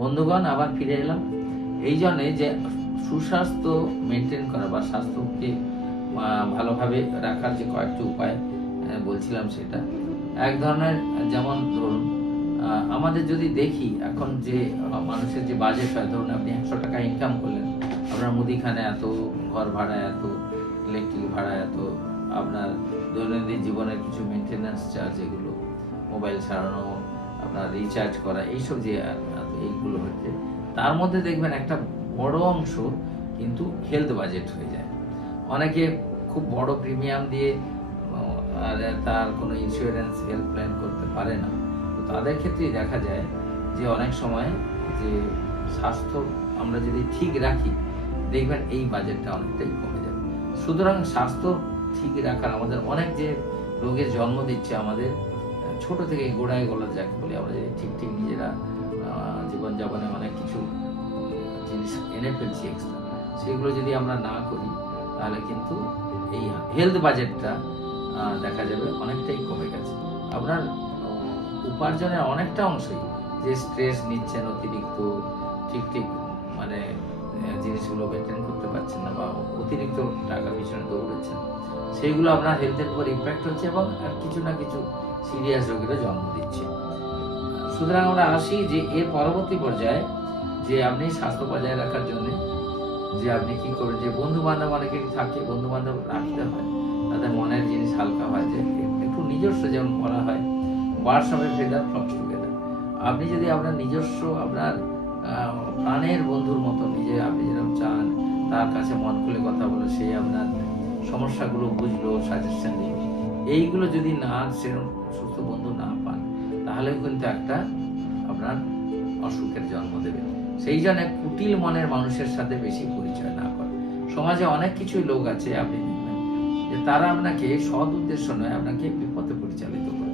বন্ধুগণ, আবার ফিরে এলাম। এই জন্যে যে সুস্বাস্থ্য মেনটেন করা বা স্বাস্থ্যকে ভালোভাবে রাখার যে কয়েকটি উপায় বলছিলাম সেটা। এক ধরনের, যেমন ধরুন আমাদের যদি দেখি এখন যে মানুষের যে বাজেট হয়, ধরুন আপনি একশো টাকা ইনকাম করলেন, আপনার মুদিখানে এত, ঘর ভাড়া এত ইলেকট্রিক ভাড়া এত, আপনার দৈনন্দিন জীবনের কিছু মেনটেন্যান্স চার্জ এগুলো মোবাইল সারানো আপনার রিচার্জ করা, এইসব যে এইগুলো হচ্ছে। তার মধ্যে দেখবেন একটা বড় অংশ কিন্তু হেলথ বাজেট হয়ে যায়। অনেকে খুব বড় প্রিমিয়াম দিয়ে তার কোনো ইন্স্যুরেন্স হেলথ প্ল্যান করতে পারে না। তো তাদের ক্ষেত্রেই দেখা যায় যে অনেক সময় যে স্বাস্থ্য আমরা যদি ঠিক রাখি, দেখবেন এই বাজেটটা অনেকটাই কমে যাবে সুতরাং স্বাস্থ্য ঠিক রাখার আমাদের অনেক যে রোগের জন্ম দিচ্ছে আমাদের, ছোট থেকে গোড়ায় গলা যাকে বলি আমরা যদি ঠিক ঠিক নিজেরা জীবনযাপনে অনেক কিছু জিনিস এনে ফেলছি এক্সট্রা সেগুলো যদি আমরা না করি, তাহলে কিন্তু এই হেলথ বাজেটটা দেখা যাবে অনেকটাই কমে গেছে। আপনার উপার্জনের অনেকটা অংশই যে স্ট্রেস নিচ্ছেন অতিরিক্ত, ঠিক ঠিক মানে জিনিসগুলো মেনটেন করতে পারছেন না বা অতিরিক্ত টাকা পিছনে দৌড়াচ্ছেন সেইগুলো আপনার হেলথের উপর ইম্প্যাক্ট হচ্ছে এবং কিছু না কিছু সিরিয়াস রোগেরও জন্ম দিচ্ছে। সুতরাং আমরা আসি যে এর পরবর্তী পর্যায়ে যে আপনি স্বাস্থ্য বজায় রাখার জন্য যে আপনি কি করবেন, যে বন্ধু বান্ধব অনেকে থাকে বন্ধু বান্ধব রাখতে হয়, তাদের মনের জিনিস হালকা হয়, যে একটু নিজস্ব যেমন বলা হয় of a feather flocks together আপনি যদি আপনার নিজস্ব, আপনার প্রাণের বন্ধুর মতো নিজে আপনি যেরকম চান, তার কাছে মন খুলে কথা বলে, সে আপনার সমস্যাগুলো বুঝলো সাজেশন দিল, এইগুলো যদি না, সেরকম সুস্থ বন্ধু না পান তাহলে কিন্তু একটা আপনার অসুখের জন্ম দেবে। সেই জন্য কুটিল মনের মানুষের সাথে বেশি পরিচয় না করে। সমাজে অনেক কিছুই লোক আছে, আপনি যে তারা আপনাকে সৎ উদ্দেশ্য নয়, আপনাকে বিপথে পরিচালিত করে।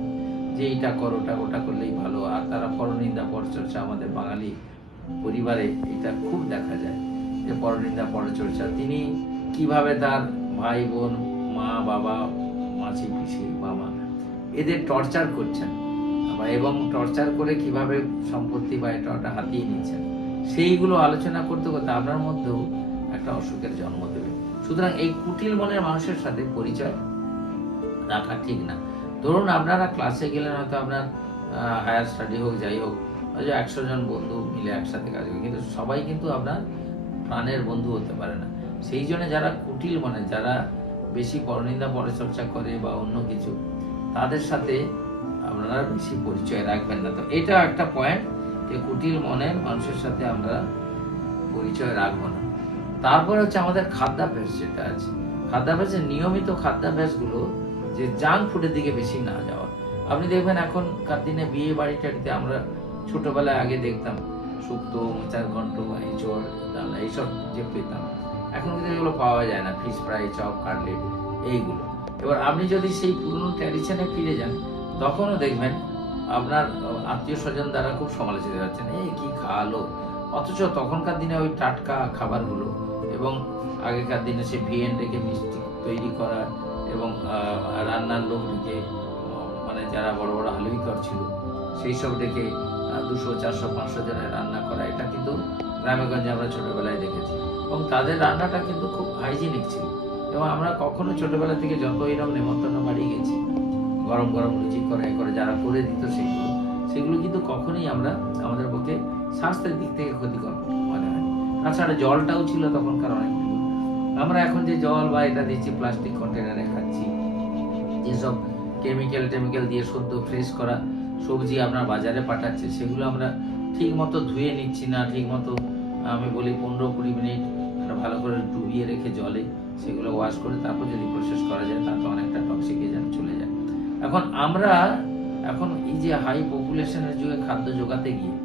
যে এইটা কর, ওটা ওটা করলেই ভালো। আর তারা পরনিন্দা, পরচর্চা আমাদের বাঙালি পরিবারে এটা খুব দেখা যায়, যে পরনিন্দা, পরচর্চা। তিনি কীভাবে তার ভাই, বোন, মা, বাবা, মাসি, পিসি, মামা, এদের টর্চার করছেন এবং টর্চার করে কীভাবে সম্পত্তি বা এটা হাতিয়ে নিচ্ছেন সেইগুলো আলোচনা করতে করতে আপনার মধ্যেও একটা অসুখের জন্ম দেবে। সুতরাং এই কুটিল মনের মানুষের সাথে পরিচয় রাখা ঠিক না। ধরুন আপনারা ক্লাসে গেলেন, হয়তো আপনার হায়ার স্টাডি হোক, যাই হোক, হয়তো একশো জন বন্ধু মিলে একসাথে কাজ করে কিন্তু সবাই কিন্তু আপনার প্রাণের বন্ধু হতে পারে না। সেই জন্য যারা কুটিল মানে যারা বেশি পরনিন্দা, পরচর্চা করে বা অন্য কিছু, তাদের সাথে আপনারা বেশি পরিচয় রাখবেন না। তো এটা একটা পয়েন্ট যে কুটিল মনের মানুষের সাথে আমরা পরিচয় রাখব না। তারপরে হচ্ছে আমাদের খাদ্যাভ্যাস যেটা আছে। খাদ্যাভ্যাসের নিয়মিত খাদ্যাভ্যাসগুলো যে জাঙ্ক ফুডের দিকে বেশি না যাওয়া। আপনি দেখবেন এখনকার দিনে বিয়ে বাড়ি টাড়িতে আমরা ছোটবেলায় আগে দেখতাম, শুক্তো, মোচার ঘন্ট, এঁচড়, ডালনা, এইসব যে পেতাম, এখন কিন্তু এগুলো পাওয়া যায় না। ফিশ ফ্রাই চপ কাটলেট এইগুলো। এবার আপনি যদি সেই পুরনো ট্র্যাডিশনে ফিরে যান তখনও দেখবেন আপনার আত্মীয় স্বজন দ্বারা খুব সমালোচিত হচ্ছেন এই কি খাওয়ালো অথচ তখনকার দিনে ওই টাটকা খাবারগুলো এবং আগেকার দিনে সে ভিএন রেখে মিষ্টি তৈরি করা এবং রান্নার লোক ডেকে মানে যারা বড় বড় হালুইকর ছিল, সেই সব ডেকে দুশো, চারশো, পাঁচশো জনের রান্না করা, এটা কিন্তু গ্রামেগঞ্জে আমরা ছোটবেলায় দেখেছি। এবং তাদের রান্নাটা কিন্তু খুব হাইজিনিক ছিল। এবং আমরা কখনো ছোটোবেলা থেকে যত এরকম নেমন্তন্ন বাড়ি গেছি গরম গরম লুচি করে করে যারা করে দিত সেগুলো সেগুলো কিন্তু কখনোই আমরা আমাদের পক্ষে স্বাস্থ্যের দিক থেকে ক্ষতিকর মনে হয় তাছাড়া জলটাও ছিল তখনকার অনেক আমরা এখন যে জল বা এটা দিচ্ছি প্লাস্টিক কন্টেনারে খাচ্ছি, যেসব কেমিক্যাল টেমিক্যাল দিয়ে সদ্য ফ্রেশ করা সবজি আপনার বাজারে পাঠাচ্ছে, সেগুলো আমরা ঠিক মতো ধুয়ে নিচ্ছি না ঠিক মতো আমি বলি পনেরো কুড়ি মিনিট ভালো করে ডুবিয়ে রেখে জলে সেগুলো ওয়াশ করে তারপর যদি প্রসেস করা যায় তাতে অনেকটা টক্সিক এজেন্ট চলে যায়। এখন আমরা এখন এই যে হাই পপুলেশনের যুগে খাদ্য জোগাতে গিয়ে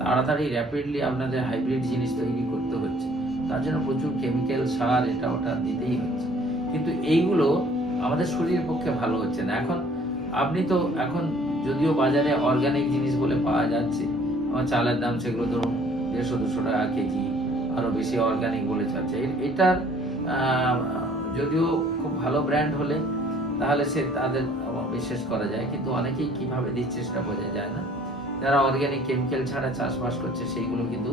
তাড়াতাড়ি র্যাপিডলি আপনাদের হাইব্রিড জিনিস তৈরি করতে হচ্ছে। তার জন্য প্রচুর কেমিক্যাল সার এটা ওটা দিতেই হচ্ছে। কিন্তু এইগুলো আমাদের শরীরের পক্ষে ভালো হচ্ছে না। এখন আপনি তো এখন যদিও বাজারে অর্গানিক জিনিস বলে পাওয়া যাচ্ছে, আমার চালের দাম সেগুলো ধরুন দেড়শো, দুশো টাকা কেজি আরও বেশি অর্গানিক বলে চাচ্ছে এটার যদিও খুব ভালো ব্র্যান্ড হলে তাহলে সে তাদের বিশ্বাস করা যায়। কিন্তু অনেকেই কীভাবে দিচ্ছে সেটা বোঝা যায় না? যারা অর্গ্যানিক কেমিক্যাল ছাড়া চাষবাস করছে, সেইগুলো কিন্তু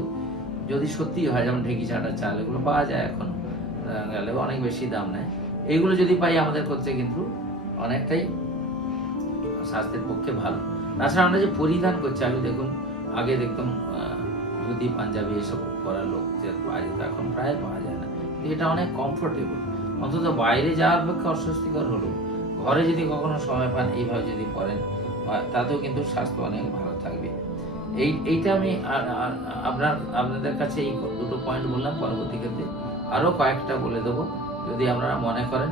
যদি সত্যি হয়, যেমন ঢেকি ছাড়া চাল, এগুলো পাওয়া যায় এখন। গেলে অনেক বেশি দাম নেয়। এইগুলো যদি পাই, আমাদের করতে কিন্তু অনেকটাই স্বাস্থ্যের পক্ষে ভালো। তাছাড়া আমরা যে পরিধান করছি আমি দেখুন, আগে দেখতাম ধুতি, পাঞ্জাবি এসব করার লোক যে পাওয়া যেত এখন প্রায় পাওয়া যায় না। এটা অনেক কমফোর্টেবল অন্তত বাইরে যাওয়ার পক্ষে অস্বস্তিকর হলো। ঘরে যদি কখনো সময় পান, এইভাবে যদি করেন তাতেও কিন্তু স্বাস্থ্য অনেক ভালো থাকবে। এই, এইটা আমি আপনার আপনাদের কাছে এই দুটো পয়েন্ট বললাম, পরবর্তী ক্ষেত্রে আরও কয়েকটা বলে দেবো। যদি আপনারা মনে করেন,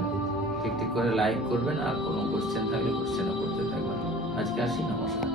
ঠিক ঠিক করে লাইক করবেন, আর কোনো কোশ্চেন থাকলে কোশ্চেনও করতে থাকবেন। আজকে আসি, নমস্কার।